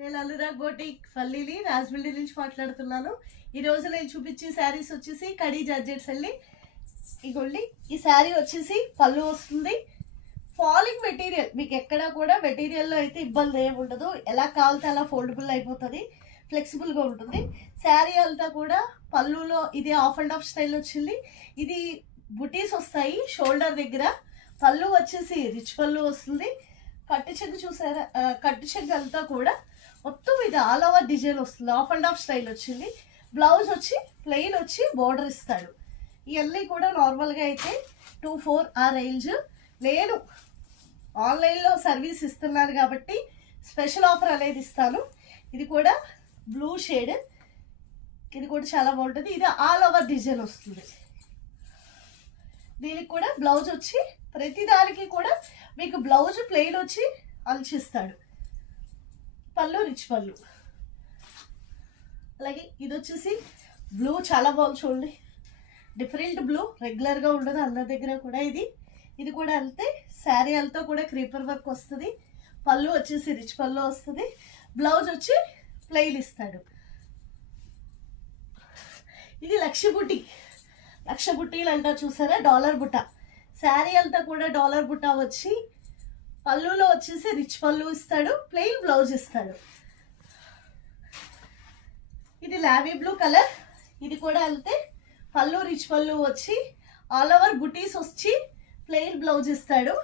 నేను అనురాగ్ బోటిక్ పల్లిని రాజమండ్రి నుంచి మాట్లాడుతున్నాను. ఈ రోజు నేను చూపించే శారీస్ వచ్చేసి కడీ జార్జెట్స్ అండి. ఇగోండి, ఈ శారీ వచ్చేసి పళ్ళు వస్తుంది. ఫాలింగ్ మెటీరియల్, మీకు ఎక్కడ కూడా మెటీరియల్లో అయితే ఇబ్బంది ఏమి ఉండదు. ఎలా కావాలితే అలా ఫోల్డబుల్ అయిపోతుంది, ఫ్లెక్సిబుల్గా ఉంటుంది. శారీ అంతా కూడా పళ్ళులో ఇది ఆఫ్ అండ్ ఆఫ్ స్టైల్ వచ్చింది. ఇది బుటీస్ వస్తాయి షోల్డర్ దగ్గర. పళ్ళు వచ్చేసి రిచ్ పళ్ళు వస్తుంది. కట్టు చెంగు చూసారా, కట్టు చెంగు అంతా కూడా మొత్తం ఇది ఆల్ ఓవర్ డిజైన్ వస్తుంది. ఆఫ్ అండ్ ఆఫ్ స్టైల్ వచ్చింది. బ్లౌజ్ వచ్చి ప్లెయిన్ వచ్చి బోర్డర్ ఇస్తాడు. ఇవన్నీ కూడా నార్మల్గా అయితే 2-4 ఆ రేంజ్. నేను ఆన్లైన్లో సర్వీస్ ఇస్తున్నాను కాబట్టి స్పెషల్ ఆఫర్ అనేది ఇస్తాను. ఇది కూడా బ్లూ షేడ్, ఇది కూడా చాలా బాగుంటుంది. ఇది ఆల్ ఓవర్ డిజైన్ వస్తుంది. దీనికి కూడా బ్లౌజ్ వచ్చి ప్రతి దానికి కూడా మీకు బ్లౌజ్ ప్లెయిన్ వచ్చి అల్చిస్తాడు. పళ్ళు రిచ్ పళ్ళు. అలాగే ఇది వచ్చేసి బ్లూ చాలా బాగుంది చూడండి, డిఫరెంట్ బ్లూ, రెగ్యులర్గా ఉండదు అందరి దగ్గర కూడా. ఇది కూడా అంతే. శారీ అంతా కూడా క్రీపర్ వర్క్ వస్తుంది. పళ్ళు వచ్చేసి రిచ్ పళ్ళు వస్తుంది. బ్లౌజ్ వచ్చి ప్లెయిన్ ఇస్తాడు. ఇది లక్ష బుట్టీలు అంటారు చూసారా, డాలర్ బుట్ట. శారీ అంతా కూడా డాలర్ బుట్ట వచ్చి పళ్ళులో వచ్చేసి రిచ్ పళ్ళు ఇస్తాడు, ప్లెయిన్ బ్లౌజ్ ఇస్తాడు. ఇది లావీ బ్లూ కలర్. ఇది కూడా అంతే. పళ్ళు రిచ్ పళ్ళు వచ్చి ఆల్ ఓవర్ బుటీస్ వచ్చి ప్లెయిన్ బ్లౌజ్ ఇస్తాడు.